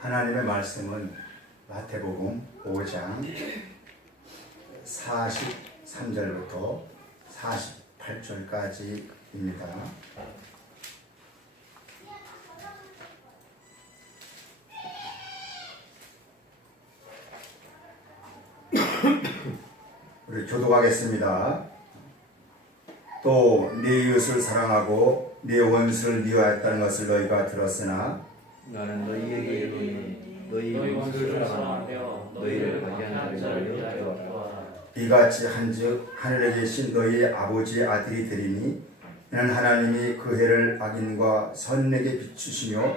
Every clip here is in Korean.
하나님의 말씀은 마태복음 5장 43절부터 48절까지입니다. 우리 교독하겠습니다. 또 네 이웃을 사랑하고 네 원수를 미워했다는 것을 너희가 들었으나 나는 너희에게 이르노니 너희 원수를 사랑하며 너희를 박해하는 자를 위하여 이같이 한즉 하늘에 계신 너희 아버지의 아들이 되리니 이는 하나님이 그 해를 악인과 선인에게 비추시며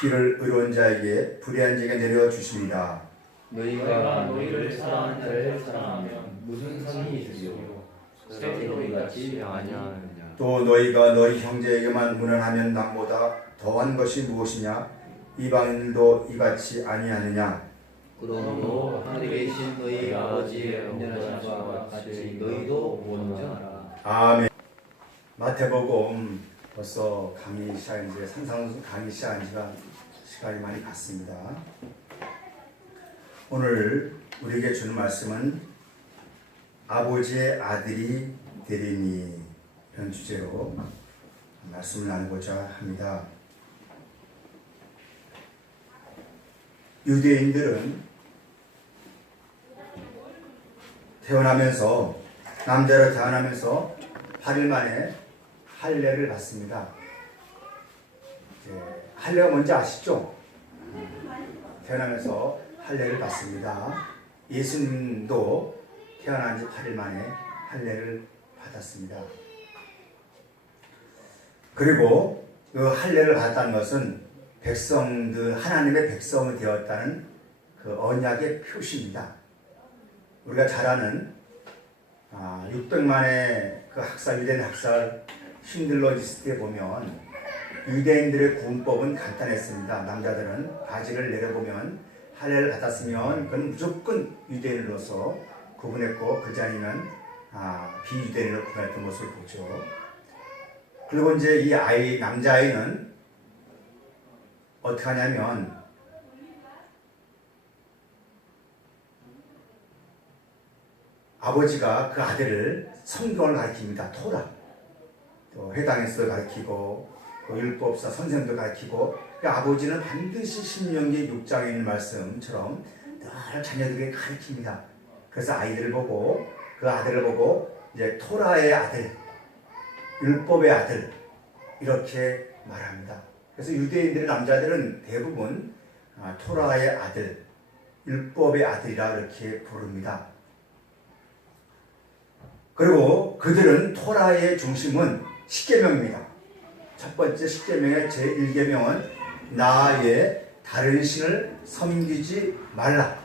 비를 의로운 자에게 불의한 자에게 내려주십니다. 너희가 너희를 사랑하는 자를 사랑하면 무슨 상이 있으리요? 너희 같이 아니하느냐? 또 너희가 너희 형제에게만 무난하면 남보다 더한 것이 무엇이냐? 이방인도 이같이 아니하느냐? 그러므로 하늘에 계신 너희 아버지의 온전하신 바와 같이 너희도 온전하라. 아멘. 마태복음 벌써 강의 시작한 지 상상 강의 시작한 지가 시간이 많이 갔습니다. 오늘 우리에게 주는 말씀은 아버지의 아들이 되리니 이런 주제로 말씀을 나누고자 합니다. 유대인들은 남자로 태어나면서 8일 만에 할례를 받습니다. 할례가 뭔지 아시죠? 태어나면서 할례를 받습니다. 예수님도 태어난 지 8일 만에 할례를 받았습니다. 그리고 그 할례를 받았다는 것은 하나님의 백성이 되었다는 그 언약의 표시입니다. 우리가 잘 아는 600만의 그 유대인 학살 신들러 리스트에 보면 유대인들의 구원법은 간단했습니다. 남자들은 바지를 내려보면 할례를 받았으면 그건 무조건 유대인으로서 구분했고 그렇지 않으면 비유대인으로 구분했던 모습을 보죠. 그리고 이제 이 남자아이는 어떻게 하냐면 아버지가 그 아들을 성경을 가르칩니다. 토라. 또 회당에서 가르치고 율법사 선생도 가르치고 아버지는 반드시 신명기 6장에 있는 말씀처럼 늘 자녀들에게 가르칩니다. 그래서 아들을 보고 이제 토라의 아들, 율법의 아들 이렇게 말합니다. 그래서 유대인들의 남자들은 대부분 토라의 아들, 율법의 아들이라 이렇게 부릅니다. 그리고 그들은 토라의 중심은 십계명입니다. 첫 번째 십계명의 제1계명은 나 외에 다른 신을 섬기지 말라.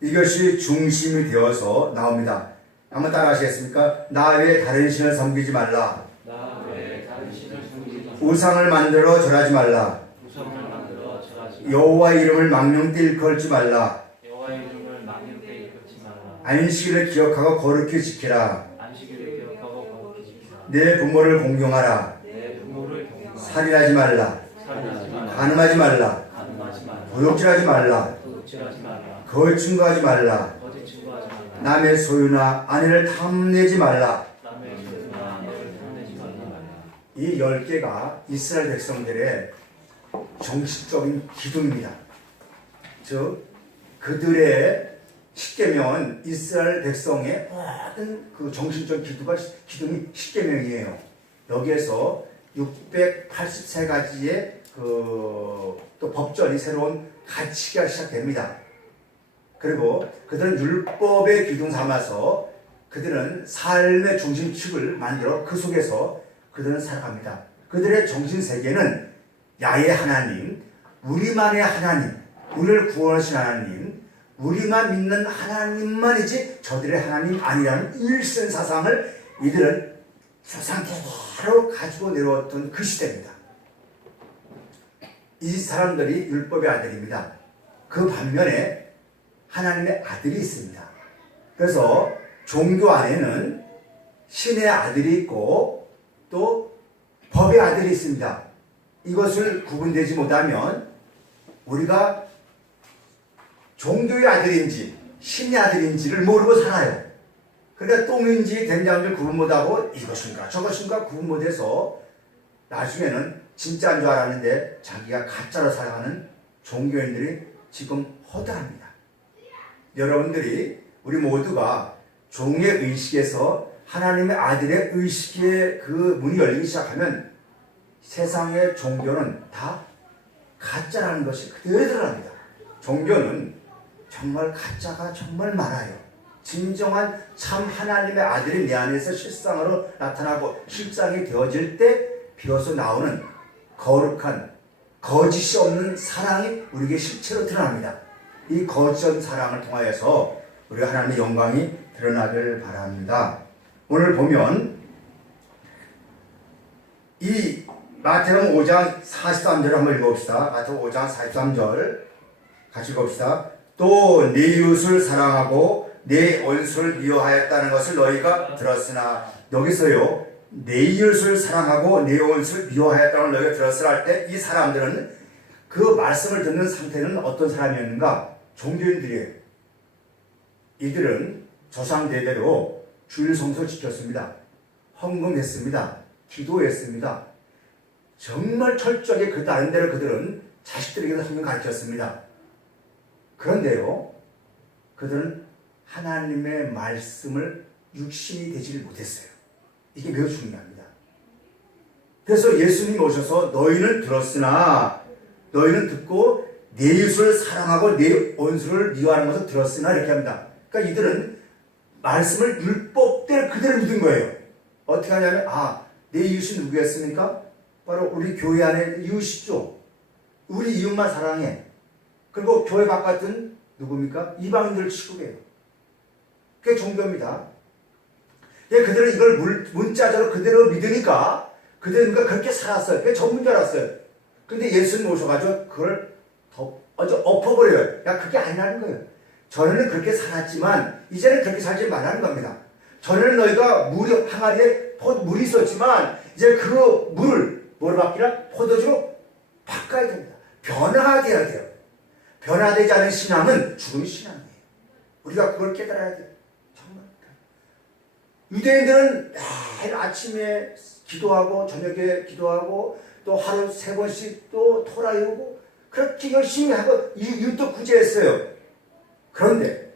이것이 중심이 되어서 나옵니다. 한번 따라 하시겠습니까? 나 외에 다른 신을 섬기지 말라. 나 외에 다른 신을 섬기지 말라. 우상을 만들어 절하지 말라. 우상을 만들어 절하지 말라. 여호와의 이름을 망령되이 일컬지 말라. 여호와의 이름을 망령되이 일컬지 말라. 안식일을 기억하고 거룩히 지키라. 안식일을 기억하고 거룩히 지키라. 내 부모를 공경하라. 내 부모를 경외하라. 살인하지 말라. 살인하지 말라. 간음하지 말라. 간음하지 말라. 도둑질하지 말라. 도둑질하지 말라. 거짓 증거하지 말라. 거짓 증거하지 말라. 남의 소유나 아내를 탐내지 말라. 남의 소유나 아내를 탐내지 말라. 이 10개가 이스라엘 백성들의 정신적인 기둥입니다. 즉 그들의 십계명은 이스라엘 백성의 모든 그 정신적 기둥이 십계명이에요. 여기에서 683가지의 또 법전이 새로운 가치가 시작됩니다. 그리고 그들은 율법의 기둥 삼아서 그들은 삶의 중심축을 만들어 그 속에서 그들은 살아갑니다. 그들의 정신세계는 야훼 하나님, 우리만의 하나님, 우리를 구원하신 하나님, 우리만 믿는 하나님만이지 저들의 하나님 아니라는 일선 사상을 이들은 조상대로 가지고 내려왔던 그 시대입니다. 이 사람들이 율법의 아들입니다. 그 반면에 하나님의 아들이 있습니다. 그래서 종교 안에는 신의 아들이 있고 또 법의 아들이 있습니다. 이것을 구분되지 못하면 우리가 종교의 아들인지 신의 아들인지를 모르고 살아요. 그러니까 똥인지 된장인지 구분 못하고 이것인가 저것인가 구분 못해서 나중에는 진짜인 줄 알았는데 자기가 가짜로 살아가는 종교인들이 지금 허다합니다. 여러분들이 우리 모두가 종의 의식에서 하나님의 아들의 의식의 그 문이 열리기 시작하면 세상의 종교는 다 가짜라는 것이 그대로 드러납니다. 종교는 정말 가짜가 정말 많아요. 진정한 참 하나님의 아들이 내 안에서 실상으로 나타나고 실상이 되어질 때 비로소 나오는 거룩한 거짓이 없는 사랑이 우리에게 실체로 드러납니다. 이 거짓 없는 사랑을 통하여서 우리가 하나님의 영광이 드러나길 바랍니다. 오늘 보면 이 마태복음 5장 43절을 한번 읽어봅시다. 마태복음 5장 43절 같이 읽어봅시다. 또 네 이웃을 사랑하고 내 원수를 미워하였다는 것을 너희가 들었으나, 여기서요 내 이웃을 사랑하고 내 원수를 미워하였다는 걸 너희가 들었으라 할 때 이 사람들은 그 말씀을 듣는 상태는 어떤 사람이었는가? 종교인들이에요. 이들은 조상대대로 주일 성소 지켰습니다. 헌금했습니다. 기도했습니다. 정말 철저하게 그 나름대로 그들은 자식들에게도 성경 가르쳤습니다. 그런데요 그들은 하나님의 말씀을 육신이 되지를 못했어요. 이게 매우 중요합니다. 그래서 예수님이 오셔서 너희는 들었으나, 너희는 듣고 내 이웃을 사랑하고 내 원수를 미워하는 것을 들었으나 이렇게 합니다. 그러니까 이들은 말씀을 율법대로 그대로 믿은 거예요. 어떻게 하냐면 내 이웃이 누구였습니까? 바로 우리 교회 안에 이웃이죠. 우리 이웃만 사랑해. 그리고 교회 바깥은 누굽니까? 이방인들 취급해요. 그게 종교입니다. 예, 그들은 이걸 문자적으로 그대로 믿으니까 그들은 그렇게 살았어요. 그게 전문 줄 알았어요. 근데 예수님 오셔가지고 그걸 엎어버려요. 야, 그게 아니라는 거예요. 전에는 그렇게 살았지만 이제는 그렇게 살지 말라는 겁니다. 전에는 너희가 항아리에 물이 있었지만 이제 그 물을 뭐로 바뀌라? 포도주로 바꿔야 됩니다. 변화돼야 돼요. 변화되지 않은 신앙은 죽은 신앙이에요. 우리가 그걸 깨달아야 돼요. 정말. 유대인들은 매일 아침에 기도하고 저녁에 기도하고 또 하루 3번씩 또 토라 외우고 그렇게 열심히 하고 이웃도 구제했어요. 그런데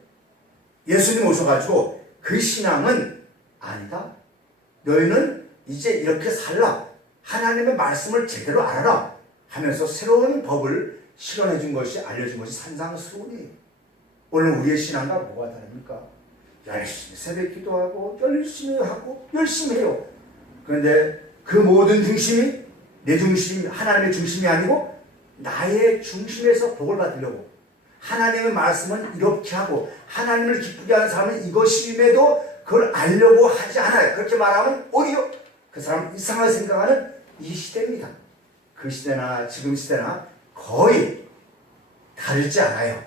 예수님 오셔가지고 그 신앙은 아니다. 너희는 이제 이렇게 살라. 하나님의 말씀을 제대로 알아라 하면서 새로운 법을 실현해 준 것이, 알려준 것이 산상수훈이에요. 오늘 우리의 신앙과 뭐가 다릅니까? 열심히 새벽 기도하고 열심히 하고 열심히 해요. 그런데 그 모든 중심이 내 중심이 하나님의 중심이 아니고 나의 중심에서 복을 받으려고 하나님의 말씀은 이렇게 하고 하나님을 기쁘게 하는 사람은 이것임에도 그걸 알려고 하지 않아요. 그렇게 말하면 오히려 그 사람은 이상하게 생각하는 이 시대입니다. 그 시대나 지금 시대나 거의 다르지 않아요.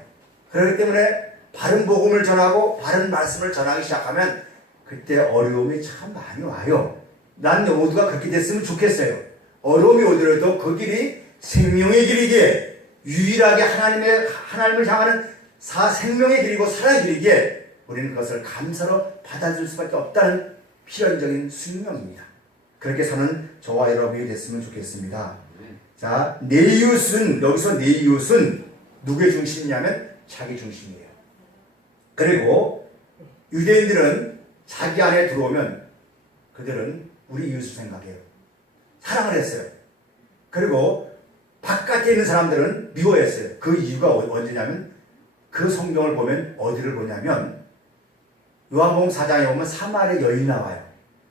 그렇기 때문에 바른 복음을 전하고 바른 말씀을 전하기 시작하면 그때 어려움이 참 많이 와요. 난 모두가 그렇게 됐으면 좋겠어요. 어려움이 오더라도 그 길이 생명의 길이기에 유일하게 하나님을 향하는 생명의 길이고 사랑의 길이기에 우리는 그것을 감사로 받아줄 수밖에 없다는 필연적인 숙명입니다. 그렇게 사는 저와 여러분이 됐으면 좋겠습니다. 자, 내 이웃은, 여기서 내 이웃은 누구의 중심이냐면 자기 중심이에요. 그리고 유대인들은 자기 안에 들어오면 그들은 우리 이웃을 생각해요. 사랑을 했어요. 그리고 바깥에 있는 사람들은 미워했어요. 그 이유가 언제냐면 그 성경을 보면 어디를 보냐면 요한복음 4장에 보면 사마리아 여인이 나와요.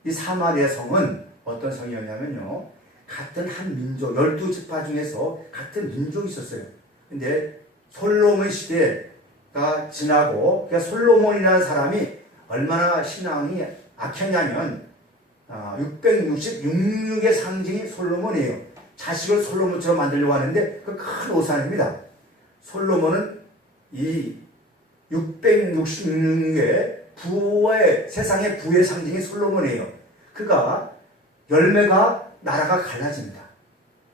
이 사마리아 성은 어떤 성이었냐면요, 같은 한 민족, 12지파 중에서 같은 민족이 있었어요. 근데 솔로몬 시대가 지나고, 그러니까 솔로몬이라는 사람이 얼마나 신앙이 악했냐면 666의 상징이 솔로몬이에요. 자식을 솔로몬처럼 만들려고 하는데 그 큰 오산입니다. 솔로몬은 이 666의 부의, 세상의 부의 상징이 솔로몬이에요. 그가 열매가 나라가 갈라집니다.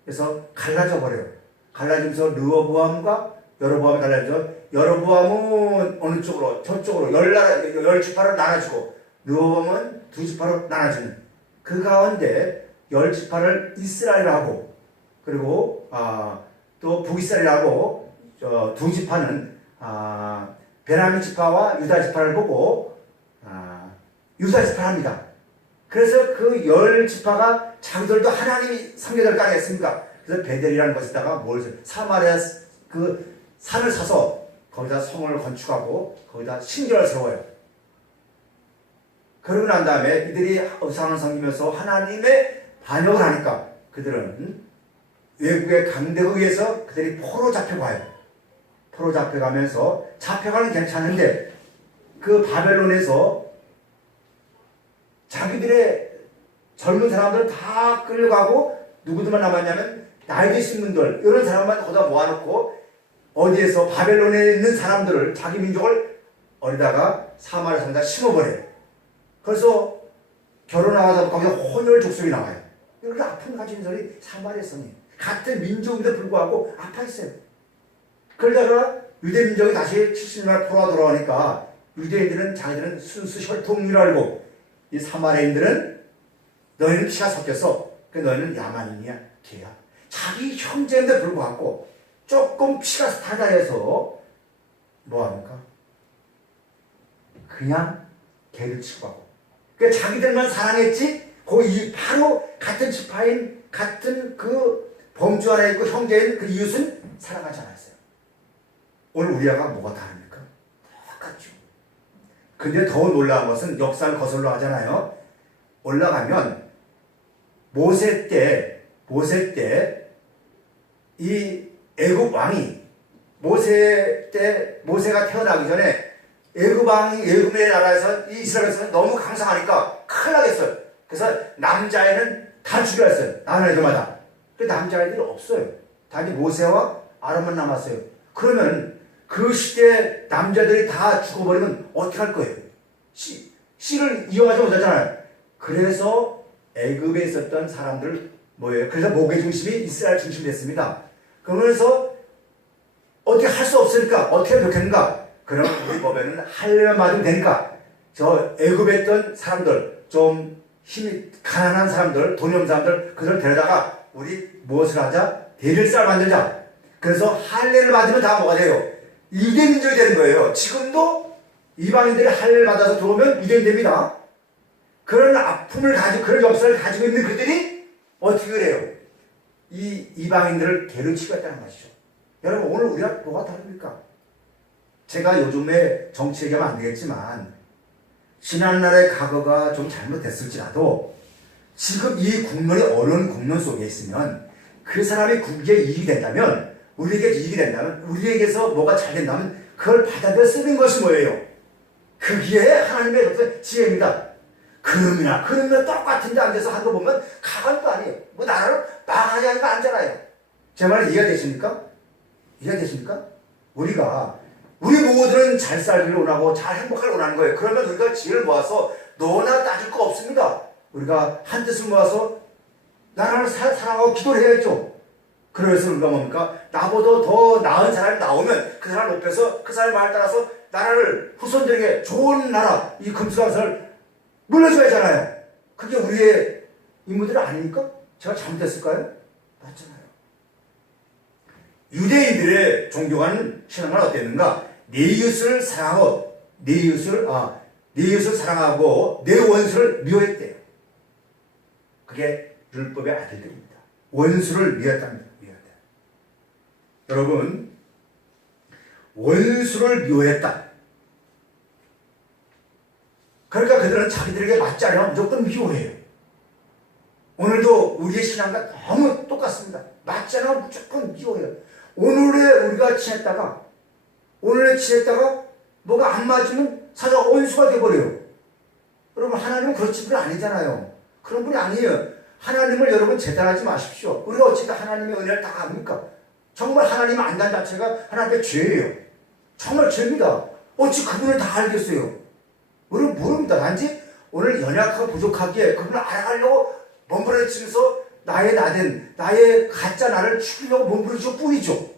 그래서 갈라져 버려요. 갈라지면서 르호보암과 여로보암이 달라져. 여로보암은 어느 쪽으로? 저쪽으로 열 지파로 나눠지고 르호보암은 두 지파로 나눠지는 그 가운데 열 지파를 이스라엘하고 그리고 또 북이스라엘하고 두 지파는 베냐민 지파와 유다 지파를 보고 유다 지파를 합니다. 그래서 그 열 지파가 자기들도 하나님이 상대를 따르겠습니까? 그래서 베델이라는 곳에다가 사마리아 그 산을 사서 거기다 성을 건축하고 거기다 신전을 세워요. 그러고 난 다음에 이들이 우상을 섬기면서 하나님의 반역을 하니까 그들은 외국의 강대에 의해서 그들이 포로 잡혀가요. 포로 잡혀가면서 잡혀가는 괜찮은데 그 바벨론에서 자기들의 젊은 사람들은 다 끌려가고 누구들만 남았냐면 나이 드신 분들 이런 사람만 거기다 모아놓고 어디에서 바벨론에 있는 사람들을 자기 민족을 어디다가 사마리아 성에다 심어버려요. 그래서 결혼하다 거기서 혼혈 족속이 나와요. 이렇게 아픔을 가진 사람이 사마리아 성이 같은 민족인데 불구하고 아파했어요. 그러다가 유대 민족이 다시 70년 포로가 돌아오니까 유대인들은 자기들은 순수 혈통을 알고 이 사마리아인들은 너희는 피가 섞여서 너희는 야만인이야, 개야. 자기 형제인데 불구하고 조금 피가 다다해서 뭐합니까? 그냥 개를 치고 하고. 그러니까 자기들만 사랑했지, 바로 같은 지파인, 같은 그 범주 안에 있고 형제인 그 이웃은 사랑하지 않았어요. 오늘 우리가 뭐가 다릅니까? 똑같죠. 근데 더 놀라운 것은 역사를 거슬러 하잖아요. 올라가면 모세 때 이 애굽 왕이 모세가 태어나기 전에 애굽 왕이 애굽의 나라에서 이 이스라엘에서 너무 강성하니까 큰일 나겠어요. 그래서 남자애는 다 죽여야 했어요. 나는 애들마다. 그 남자애들이 없어요. 단지 모세와 아론만 남았어요. 그러면 그 시대 남자들이 다 죽어버리면 어떻게 할 거예요? 씨를 이용하지 못하잖아요. 그래서 애굽에 있었던 사람들 뭐예요? 그래서 목의 중심이 이스라엘 중심이 됐습니다. 그러면서 어떻게 할 수 없으니까 어떻게 하면 좋겠는가? 그럼 우리 법에는 할례만 받으면 되니까 저 애굽에 있던 사람들 좀 힘이 가난한 사람들 돈이 없는 사람들 그들 데려다가 우리 무엇을 하자? 대릴쌀 만들자. 그래서 할례를 받으면 다 뭐가 돼요? 유대 민족이 되는 거예요. 지금도 이방인들이 할례를 받아서 들어오면 유대인 됩니다. 그런 아픔을 가지고 그런 역사를 가지고 있는 그들이 어떻게 그래요? 이 이방인들을 개를 치겠다는 것이죠. 여러분 오늘 우리가 뭐가 다릅니까? 제가 요즘에 정치 얘기하면 안 되겠지만 지난날의 과거가 좀 잘못됐을지라도 지금 이 국론이 어려운 국론 속에 있으면 그 사람이 국기에 이익이 된다면 우리에게 이익이 된다면 우리에게서 뭐가 잘 된다면 그걸 받아들여 쓰는 것이 뭐예요? 그게 하나님의 지혜입니다. 그놈이나 똑같은데 앉아서 하는 거 보면 가관도 아니에요. 뭐 나라를 망하게 하는 거 아니잖아요. 제 말이 이해가 되십니까? 이해가 되십니까? 우리 모두는 잘 살기를 원하고 잘 행복하기를 원하는 거예요. 그러면 우리가 지혜를 모아서 너나 따질 거 없습니다. 우리가 한 뜻을 모아서 나라를 사랑하고 기도를 해야죠. 그래서 우리가 뭡니까? 나보다 더 나은 사람이 나오면 그 사람을 높여서 그 사람의 말을 따라서 나라를 후손들에게 좋은 나라, 이 금수강산을 물려줘야 하잖아요. 그게 우리의 임무들 아닙니까? 제가 잘못했을까요? 맞잖아요. 유대인들의 종교관 신앙은 어땠는가? 내 이웃을 사랑하고 내 이웃을 사랑하고 내 원수를 미워했대요. 그게 율법의 아들들입니다. 원수를 미워했답니다. 여러분, 원수를 미워했다. 그러니까 그들은 자기들에게 맞지 않으면 무조건 미워해요. 오늘도 우리의 신앙과 너무 똑같습니다. 맞지 않으면 무조건 미워해요. 오늘에 우리가 지냈다가 뭐가 안 맞으면 사자 원수가 돼버려요. 여러분 하나님은 그런 분이 아니잖아요. 그런 분이 아니에요. 하나님을 여러분 재단하지 마십시오. 우리가 어쨌든 하나님의 은혜를 다 압니까? 정말 하나님 안다는 자체가 하나님의 죄예요. 정말 죄입니다. 어찌 그분을 다 알겠어요? 우리는 모릅니다. 단지 오늘 연약하고 부족하기에 그분을 알아가려고 몸부림치면서 나의 가짜 나를 죽이려고 몸부림칠 뿐이죠.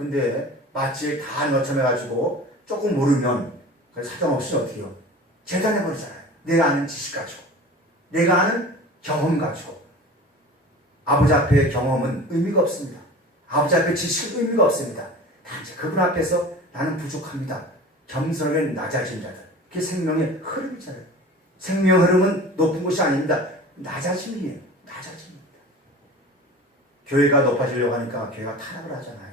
근데 마치 다 넣쳐매가지고 조금 모르면 사정없이 어떻게 해요? 재단해버리잖아요. 내가 아는 지식 가지고, 내가 아는 경험 가지고. 아버지 앞에 경험은 의미가 없습니다. 아버지 앞에 지식은 의미가 없습니다. 단지 그분 앞에서 나는 부족합니다. 겸손하게 낮아진 자들. 그게 생명의 흐름이잖아요. 생명 흐름은 높은 곳이 아닙니다. 낮아짐이에요. 낮아짐입니다. 교회가 높아지려고 하니까 교회가 타락을 하잖아요.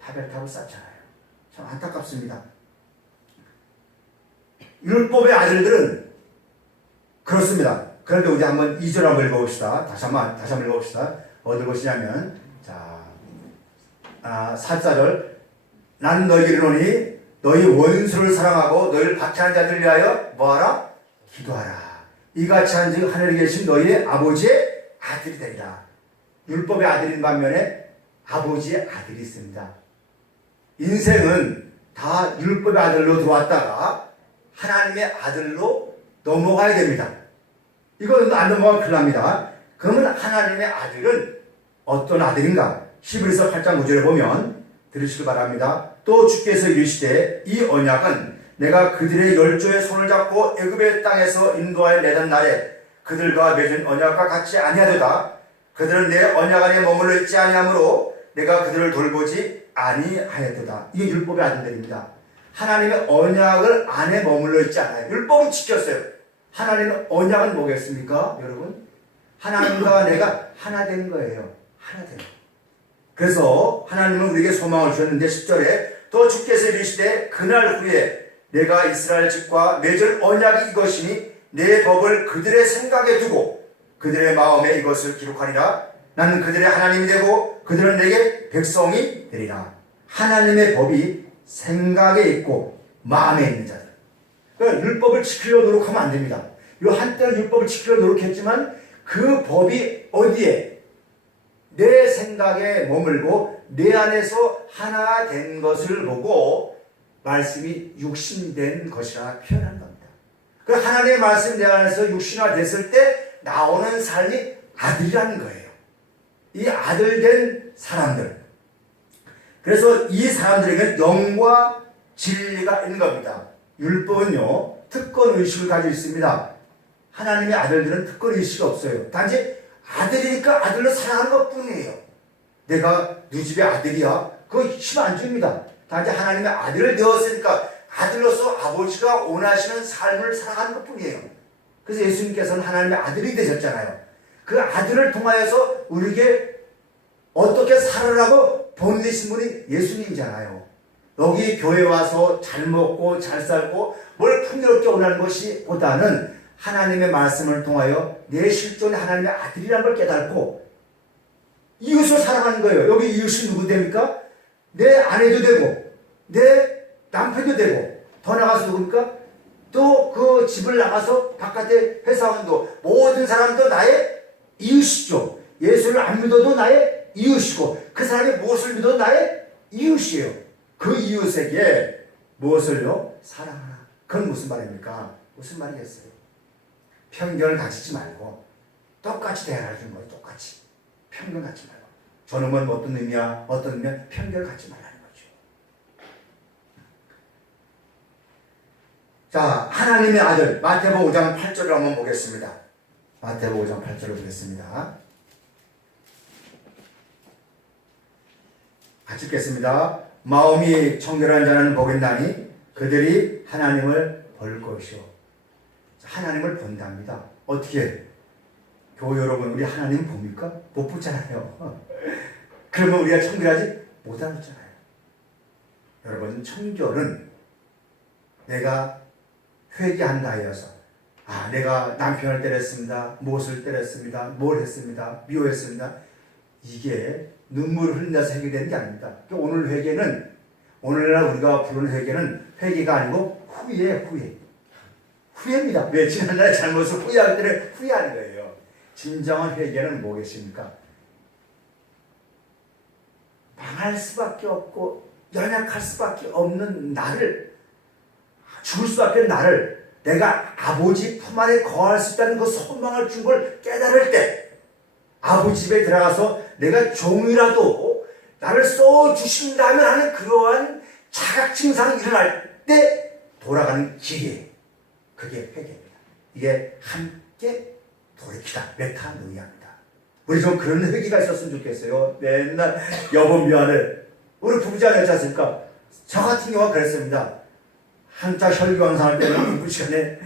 바벨탑을 쌓잖아요. 참 안타깝습니다. 율법의 아들들은 그렇습니다. 그런데 우리 한번 2절 한번 읽어봅시다. 다시 한번 읽어봅시다. 어디 보시냐면, 자, 4절. 나는 너희에게 이르노니 너희 원수를 사랑하고 너희를 박해하는 자들 위하여 뭐하라? 기도하라. 이같이 한즉 하늘에 계신 너희의 아버지의 아들이 되리라. 율법의 아들인 반면에 아버지의 아들이 있습니다. 인생은 다 율법의 아들로 들어왔다가 하나님의 아들로 넘어가야 됩니다. 이거는 안 넘어가면 큰일 납니다. 그러면 하나님의 아들은 어떤 아들인가? 히브리서 8장 9절에 보면 들으시기 바랍니다. 또 주께서 이르시되 이 언약은 내가 그들의 열조의 손을 잡고 애굽의 땅에서 인도하여 내던 날에 그들과 맺은 언약과 같이 아니하도다. 그들은 내 언약 안에 머물러 있지 아니하므로 내가 그들을 돌보지 아니하였도다. 이게 율법의 아들들입니다. 하나님의 언약을 안에 머물러 있지 않아요. 율법은 지켰어요. 하나님의 언약은 뭐겠습니까? 여러분, 하나님과 내가 하나 된 거예요. 하나 된 거예요. 그래서 하나님은 우리에게 소망을 주셨는데 10절에 또 주께서 이르시되 그날 후에 내가 이스라엘 집과 맺을 언약이 이것이니 내 법을 그들의 생각에 두고 그들의 마음에 이것을 기록하리라. 나는 그들의 하나님이 되고 그들은 내게 백성이 되리라. 하나님의 법이 생각에 있고 마음에 있는 자들. 그러니까 율법을 지키려고 노력하면 안 됩니다. 요 한때는 율법을 지키려고 노력했지만 그 법이 어디에? 내 생각에 머물고 내 안에서 하나 된 것을 보고 말씀이 육신된 것이라 표현한 겁니다. 그 하나님의 말씀이 내 안에서 육신화 됐을 때 나오는 삶이 아들이라는 거예요. 이 아들된 사람들. 그래서 이 사람들에게는 영과 진리가 있는 겁니다. 율법은요, 특권의식을 가지고 있습니다. 하나님의 아들들은 특권의식이 없어요. 단지 아들이니까 아들로 살아가는 것 뿐이에요. 내가 네 집의 아들이야? 그거 힘 안 줍니다. 단지 하나님의 아들을 되었으니까 아들로서 아버지가 원하시는 삶을 살아가는 것 뿐이에요. 그래서 예수님께서는 하나님의 아들이 되셨잖아요. 그 아들을 통하여서 우리에게 어떻게 살아라고 보내신 분이 예수님이잖아요. 여기 교회 와서 잘 먹고 잘 살고 뭘 풍요롭게 원하는 것이 보다는 하나님의 말씀을 통하여 내 실존이 하나님의 아들이라는 걸 깨닫고 이웃을 사랑하는 거예요. 여기 이웃이 누구 됩니까? 내 아내도 되고 내 남편도 되고 더 나가서 누굽니까? 또 그 집을 나가서 바깥에 회사원도 모든 사람도 나의 이웃이죠. 예수를 안 믿어도 나의 이웃이고 그 사람이 무엇을 믿어도 나의 이웃이에요. 그 이웃에게 무엇을요? 사랑하라. 그건 무슨 말입니까? 무슨 말이겠어요? 편견을 가지지 말고 똑같이 대하는 거예요. 똑같이. 편견 갖지 말고. 저놈은 어떤 의미야? 어떤 의미야? 편견을 갖지 말라는 거죠. 자, 하나님의 아들 마태복음 5장 8절을 한번 보겠습니다. 마태복음 5장 8절을 보겠습니다. 같이 읽겠습니다. 마음이 청결한 자는 복있나니 그들이 하나님을 볼 것이요. 하나님을 본답니다. 어떻게? 교회 여러분, 우리 하나님 봅니까? 못 보잖아요. 그러면 우리가 청결하지 못하잖아요. 여러분, 청결은 내가 회개한다 하여서 내가 남편을 때렸습니다. 무엇을 때렸습니다. 뭘 했습니다. 미워했습니다. 이게 눈물을 흘려서 해결되는 게 아닙니다. 오늘 회개는 오늘날 우리가 부르는 회개는 회개가 아니고 후회입니다. 왜? 지난날의 잘못을 후회할 때는 후회하는 거예요. 진정한 회개는 뭐겠습니까? 망할 수밖에 없고 연약할 수밖에 없는 나를, 죽을 수밖에 없는 나를 내가 아버지 품 안에 거할 수 있다는 그 소망을 준 걸 깨달을 때 아버지 집에 들어가서 내가 종이라도 나를 써주신다면 하는 그러한 자각 증상이 일어날 때 돌아가는 길이에요. 그게 회개입니다. 이게 함께 돌이키다, 메타노이아입니다. 우리 좀 그런 회개가 있었으면 좋겠어요. 맨날 여보 미안해. 우리 부부장이었지 않습니까? 저 같은 경우가 그랬습니다. 한자 혈기왕성할 때는 부부 시간에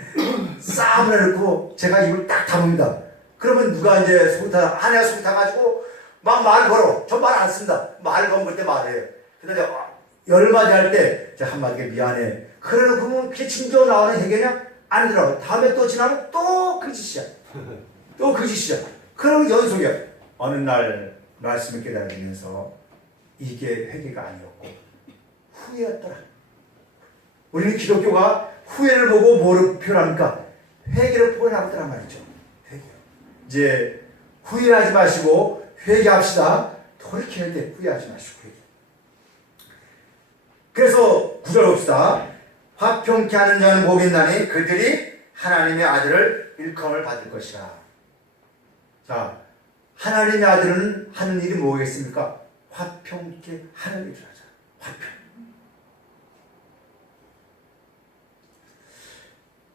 싸움을 해놓고 제가 입을 딱 담습니다. 그러면 누가 이제 속이 타, 아내가 속이 타가지고 막 말 걸어. 저 말 안 씁니다. 말 건 그때 말해요. 근데 내가 열마디 할 때 제가 한마디에 미안해. 그러고 보면 그게 진정 나오는 해결이냐? 아니더라고. 다음에 또 지나면 또 그 짓이야. 또 그 짓이야. 그러면 연속이야. 어느 날 말씀을 깨달으면서 이게 회개가 아니었고 후회였더라. 우리는 기독교가 후회를 보고 뭐를 표현합니까? 회개를 표현하더란 말이죠. 회개. 이제 후회하지 마시고 회개합시다. 돌이킬 때 후회하지 마시고 회개. 그래서 구절 봅시다. 화평케 하는 자는 복이 있나니 그들이 하나님의 아들을 일컬음을 받을 것이라. 자, 하나님의 아들은 하는 일이 뭐겠습니까? 화평케 하는 일을 하자. 화평.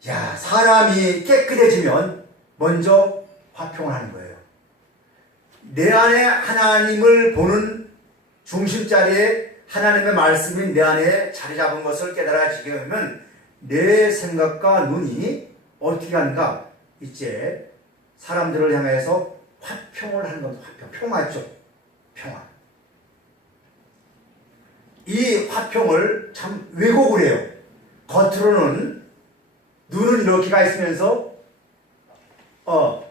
야, 사람이 깨끗해지면 먼저 화평을 하는 거예요. 내 안에 하나님을 보는 중심자리에 하나님의 말씀이 내 안에 자리 잡은 것을 깨달아지게 되면 내 생각과 눈이 어떻게 하는가? 이제 사람들을 향해서 화평을 하는 겁니다. 화평. 평화죠. 평화. 이 화평을 참 왜곡을 해요. 겉으로는 눈은 이렇게 가 있으면서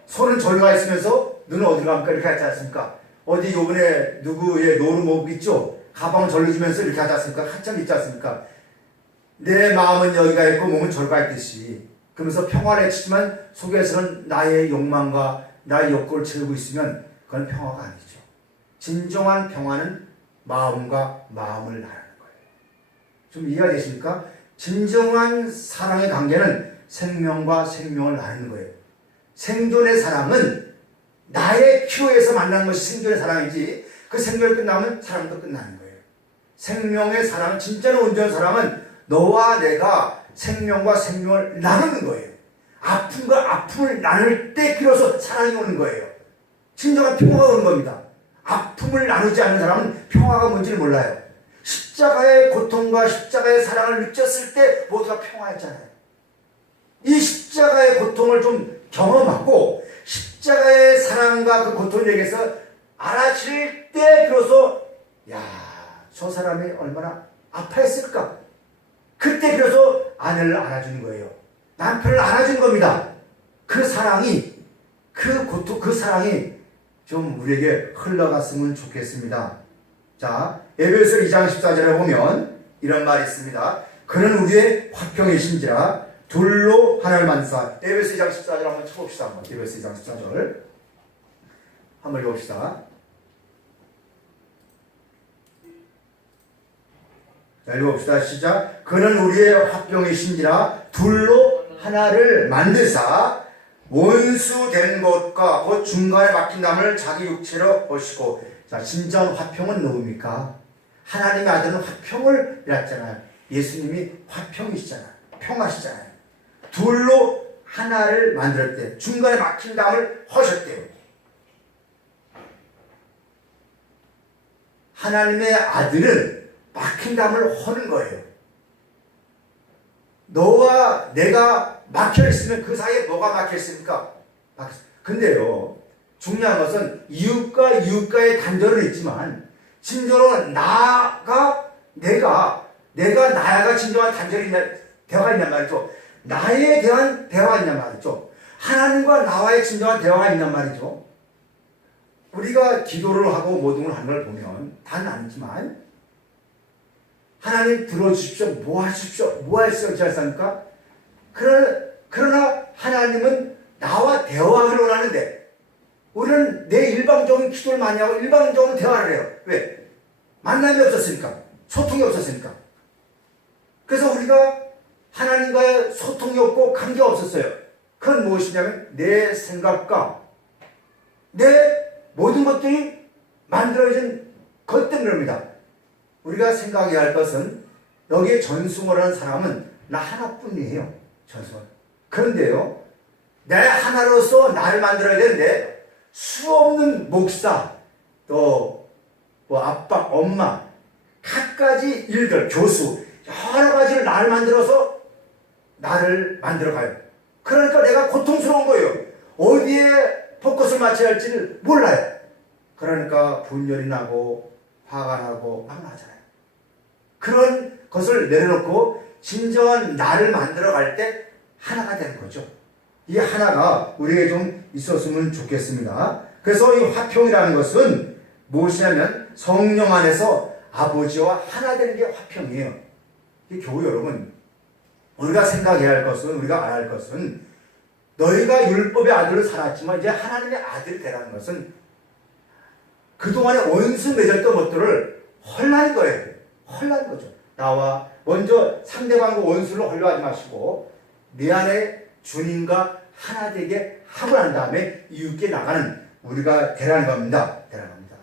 손은 저리 가 있으면서 눈은 어디로 갑니까? 이렇게 하지 않습니까? 어디 요번에 누구의 노루목 있죠? 가방을 절로 주면서 이렇게 하지 않습니까? 한참 있지 않습니까? 내 마음은 여기가 있고 몸은 저리가 있듯이 그러면서 평화를 해치지만 속에서는 나의 욕망과 나의 욕구를 채우고 있으면 그건 평화가 아니죠. 진정한 평화는 마음과 마음을 나누는 거예요. 좀 이해가 되십니까? 진정한 사랑의 관계는 생명과 생명을 나누는 거예요. 생존의 사랑은 나의 필요에서 만나는 것이 생존의 사랑이지 그 생존이 끝나면 사랑도 끝나는 거예요. 생명의 사랑, 진짜로 온전한 사랑은 너와 내가 생명과 생명을 나누는 거예요. 아픔과 아픔을 나눌 때 비로소 사랑이 오는 거예요. 진정한 평화가 오는 겁니다. 아픔을 나누지 않는 사람은 평화가 뭔지를 몰라요. 십자가의 고통과 십자가의 사랑을 느꼈을 때 모두가 평화했잖아요. 이 십자가의 고통을 좀 경험하고 십자가의 사랑과 그 고통을 얘기해서 알아챌 때 비로소 야, 저 사람이 얼마나 아파했을까? 그때 비로소 아내를 알아주는 거예요. 남편을 알아주는 겁니다. 그 사랑이 그 고통, 그 사랑이 좀 우리에게 흘러갔으면 좋겠습니다. 자, 에베소 2장 14절에 보면 이런 말이 있습니다. 그는 우리의 화평이신지라 둘로 하나를 만드사. 에베소 2장 14절 한번 쳐봅시다. 한번. 에베소 2장 14절 한번 읽어봅시다. 자, 읽어봅시다. 시작. 그는 우리의 화평이신지라 둘로 하나를 만드사 원수된 것과 곧 중간에 막힌 담을 자기 육체로 보시고. 자, 진정 화평은 누굽니까? 하나님의 아들은 화평을 이뤘잖아요. 예수님이 화평이시잖아요. 평화시잖아요. 둘로 하나를 만들었대요. 중간에 막힌 담을 허셨대요. 하나님의 아들은 막힌 담을 허는 거예요. 너와 내가 막혀있으면 그 사이에 뭐가 막혀있습니까? 근데요, 중요한 것은 이웃과 이웃과의 단절은 있지만 진정으로 나가 나야가 진정한 단절이 대화가 있냔 말이죠. 나에 대한 대화가 있냔 말이죠. 하나님과 나와의 진정한 대화가 있냔 말이죠. 우리가 기도를 하고 모든 걸 하는 걸 보면 다는 아니지만 하나님 들어주십시오. 뭐 하십시오. 뭐 하십시오. 잘습니까? 그러나 하나님은 나와 대화를 원하는데 우리는 내 일방적인 기도를 많이 하고 일방적으로 대화를 해요. 왜? 만남이 없었으니까. 소통이 없었으니까. 그래서 우리가 하나님과의 소통이 없고 관계가 없었어요. 그건 무엇이냐면 내 생각과 내 모든 것들이 만들어진 그것 때문입니다. 우리가 생각해야 할 것은 여기에 전승호라는 사람은 나 하나뿐이에요. 전승호. 그런데요, 내 하나로서 나를 만들어야 되는데 수없는 목사, 또 뭐 아빠, 엄마, 갖가지 일들, 교수, 여러 가지를 나를 만들어서 나를 만들어 가요. 그러니까 내가 고통스러운 거예요. 어디에 포커스를 맞춰야 할지를 몰라요. 그러니까 분열이 나고 화가 나고 막 나잖아요. 그런 것을 내려놓고 진정한 나를 만들어 갈 때 하나가 되는 거죠. 이 하나가 우리에게 좀 있었으면 좋겠습니다. 그래서 이 화평이라는 것은 무엇이냐면 성령 안에서 아버지와 하나 되는 게 화평이에요. 이 교우 여러분, 우리가 생각해야 할 것은, 우리가 알아야 할 것은 너희가 율법의 아들을 살았지만 이제 하나님의 아들이 되라는 것은 그동안에 원수 맺었던 것들을 헐라는 거예요. 헐라는 거죠. 나와 먼저 상대방과 원수를 헐려하지 마시고 내 안에 주님과 하나 되게 하고 난 다음에 이웃께 나가는 우리가 되라는 겁니다. 되라는 겁니다.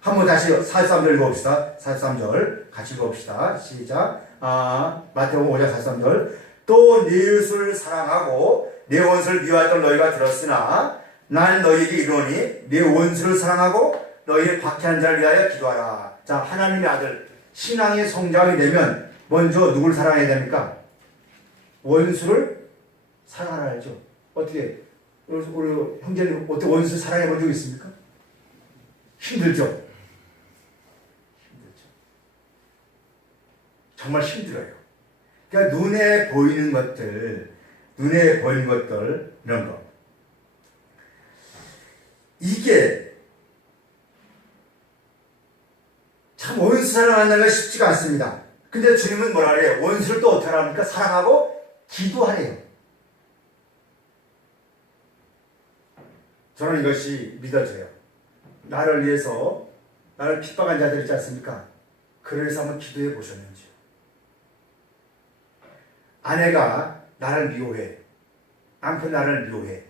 한번 다시 43절 읽어봅시다. 43절 같이 읽어봅시다. 시작. 마태복음 5장 43절. 또 네 이웃을 사랑하고 내 원수를 미워했던 너희가 들었으나 나는 너희에게 이르노니 네 원수를 사랑하고 너희의 박해한 자를 위하여 기도하라. 자, 하나님의 아들 신앙의 성장이 되면 먼저 누굴 사랑해야 됩니까? 원수를 사랑하라죠. 어떻게 우리 형제님 어떻게 원수 사랑해 본 적 있습니까? 힘들죠. 정말 힘들어요. 그러니까 눈에 보이는 것들 이런 거. 이게 참 원수 사랑한다는 게 쉽지가 않습니다. 근데 주님은 뭐라 그래요? 원수를 또 어떻게 합니까? 사랑하고 기도하래요. 저는 이것이 믿어져요. 나를 위해서 나를 핍박한 자들 있지 않습니까? 그래서 한번 기도해 보셨는지요? 아내가 나를 미워해. 남편 나를 미워해.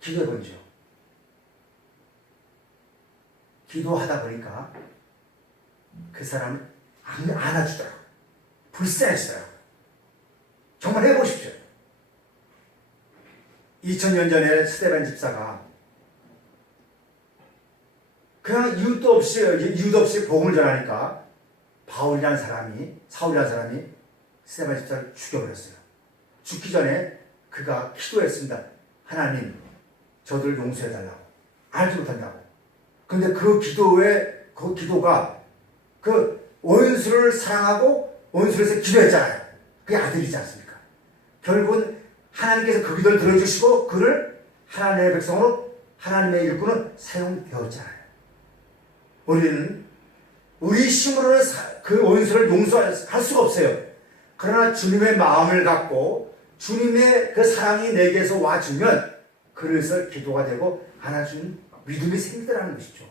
기도해 본죠. 기도하다 보니까 그 사람을 안아주더라고요. 불쌍해지더라고요. 정말 해보십시오. 2000년 전에 스데반 집사가 그냥 이유도 없이 복음을 전하니까 사울이라는 사람이 스데반 집사를 죽여버렸어요. 죽기 전에 그가 기도했습니다. 하나님, 저들 용서해달라고. 알지 못한다고. 근데 그 기도가 그 원수를 사랑하고 원수에서 기도했잖아요. 그게 아들이지 않습니까? 결국은 하나님께서 그 기도를 들어주시고 그를 하나님의 백성으로 하나님의 일꾼으로 사용되었잖아요. 우리는 우리 힘으로는 그 원수를 용서할 수가 없어요. 그러나 주님의 마음을 갖고 주님의 그 사랑이 내게서 와주면 그래서 기도가 되고 안아주는 믿음이 생기더라는 것이죠.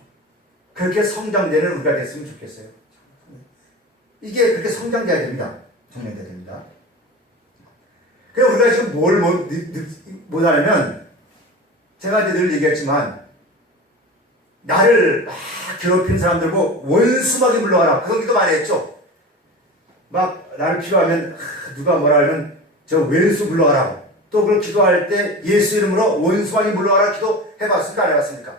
그렇게 성장되는 우리가 됐으면 좋겠어요. 이게 그렇게 성장돼야 됩니다. 성장돼야 됩니다. 그래서 우리가 지금 뭘 못하냐면 제가 늘 얘기했지만 나를 막 괴롭히는 사람들 보고 원수막이 물러가라. 그런 기도 많이 했죠. 막 나를 필요하면 누가 뭐라 하면 저 왼수 물러가라고. 또 그걸 기도할 때 예수 이름으로 원수막이 물러가라 기도 해봤습니까? 안 해봤습니까?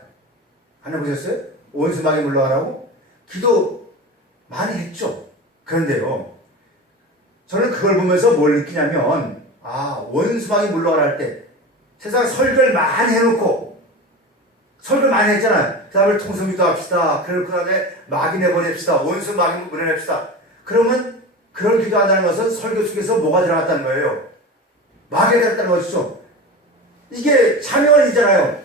안 해보셨어요? 원수막이 물러가라고? 기도 많이 했죠. 그런데요, 저는 그걸 보면서 뭘 느끼냐면 원수막이 물러가라 할 때 세상 설교를 많이 해놓고 설교를 많이 했잖아요. 그 다음에 통성기도 합시다. 그 다음에 마귀 내보냅시다. 원수 마귀 보내냅시다. 그러면 그런 기도한다는 것은 설교 속에서 뭐가 들어갔다는 거예요? 마귀가 들어갔다는 것이죠. 이게 참여원이잖아요.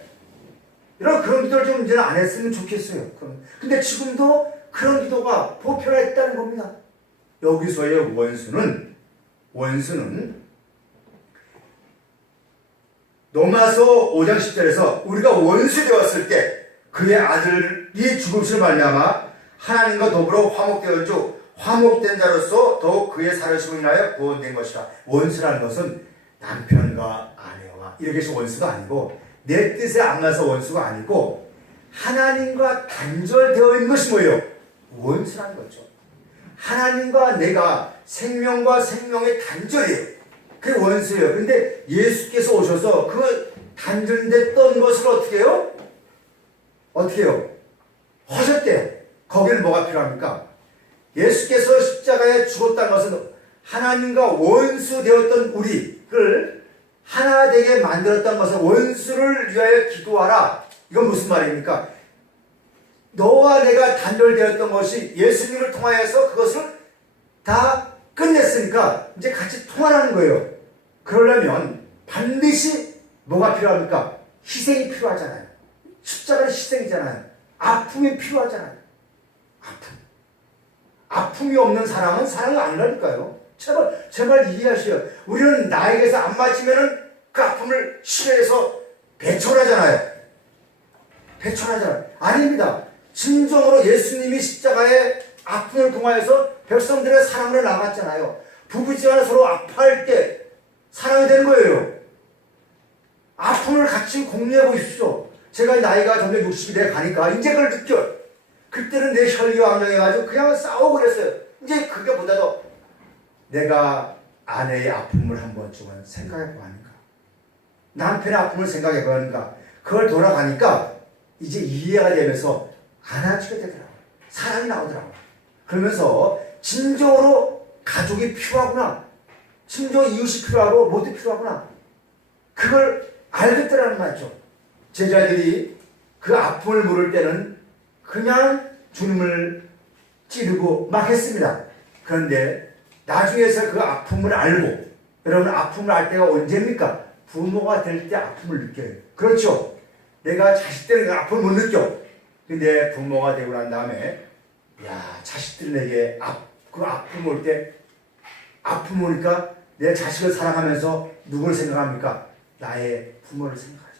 그런 기도를 좀 이제는 안 했으면 좋겠어요. 근데 지금도 그런 기도가 보편화했다는 겁니다. 여기서의 원수는 로마서 5장 10절에서 우리가 원수 되었을 때 그의 아들이 죽음을 말미암아 하나님과 더불어 화목되었 즉 화목된 자로서 더욱 그의 살으심을 인하여 구원된 것이다. 원수라는 것은 남편과 아내와 이렇게 해서 원수가 아니고 내 뜻에 안 가서 원수가 아니고 하나님과 단절되어 있는 것이 뭐예요? 원수라는 거죠. 하나님과 내가 생명과 생명의 단절이에요. 그게 원수예요. 그런데 예수께서 오셔서 그 단절됐던 것을 어떻게 해요? 어떻게 해요? 하셨대요. 거기는 뭐가 필요합니까? 예수께서 십자가에 죽었다는 것은 하나님과 원수 되었던 우리를 하나 되게 만들었다는 것은 원수를 위하여 기도하라. 이건 무슨 말입니까? 너와 내가 단절되었던 것이 예수님을 통하여서 그것을 다 끝냈으니까 이제 같이 통하라는 거예요. 그러려면 반드시 뭐가 필요합니까? 희생이 필요하잖아요. 십자가는 희생이잖아요. 아픔이 필요하잖아요. 아픔이 없는 사랑은 사랑이 아니라니까요. 제발 이해하셔요. 우리는 나에게서 안 맞으면은 그 아픔을 싫어해서 배척하잖아요. 아닙니다. 진정으로 예수님이 십자가의 아픔을 통하여서 백성들의 사랑으로 나갔잖아요. 부부지간에 서로 아파할 때 사랑이 되는 거예요. 아픔을 같이 공유해 보십시오. 제가 나이가 점점 60이 돼 가니까 이제 그걸 느껴요. 그때는 내 혈기왕성해가지고 그냥 싸우고 그랬어요. 이제 그게보다도 내가 아내의 아픔을 한 번쯤은 생각해보고 하니까, 남편의 아픔을 생각해보고 하니까, 그걸 돌아가니까 이제 이해가 되면서 안아주게 되더라고요. 사랑이 나오더라고요. 그러면서 진정으로 가족이 필요하구나, 진정으로 이웃이 필요하고 모두 필요하구나, 그걸 알겠더라는 말이죠. 제자들이 그 아픔을 모를 때는 그냥 주님을 찌르고 막 했습니다. 그런데 나중에서 그 아픔을 알고, 여러분 아픔을 알 때가 언제입니까? 부모가 될 때 아픔을 느껴요. 그렇죠? 내가 자식 때는 그 아픔을 못 느껴. 근데 부모가 되고 난 다음에 자식들이 내게 그 아픔 올 때, 아픔 오니까 내 자식을 사랑하면서 누구를 생각합니까? 나의 부모를 생각하잖아요.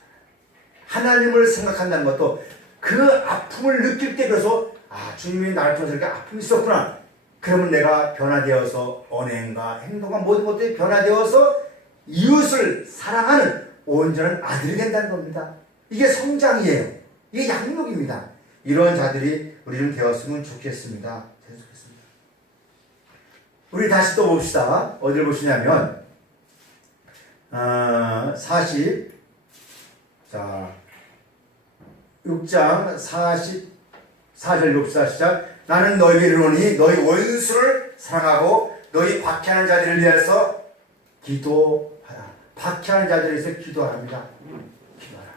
하나님을 생각한다는 것도 그 아픔을 느낄 때, 그래서 주님이 나를 통해서 이렇게 아픔이 있었구나. 그러면 내가 변화되어서 언행과 행동과 모든 것들이 변화되어서 이웃을 사랑하는 온전한 아들이 된다는 겁니다. 이게 성장이에요. 이게 양육입니다. 이런 자들이 우리 좀 되었으면 좋겠습니다. 우리 다시 또 봅시다. 어디를 보시냐면 6장 44절 봅시다. 시작. 나는 너희에게 이르노니 너희 원수를 사랑하고 너희 박해하는 자들을 위해서 기도하라. 박해하는 자들을 위해서 기도하랍니다. 기도하라.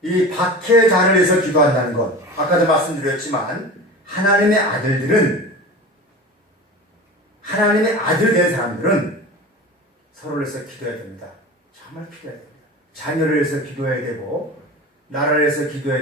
이 박해자를 위해서 기도한다는 것, 아까도 말씀드렸지만 하나님의 아들들은, 하나님의 아들 된 사람들은 서로를 위해서 기도해야 됩니다. 정말 기도해야 됩니다. 자녀를 위해서 기도해야 되고, 나라를 위해서 기도해야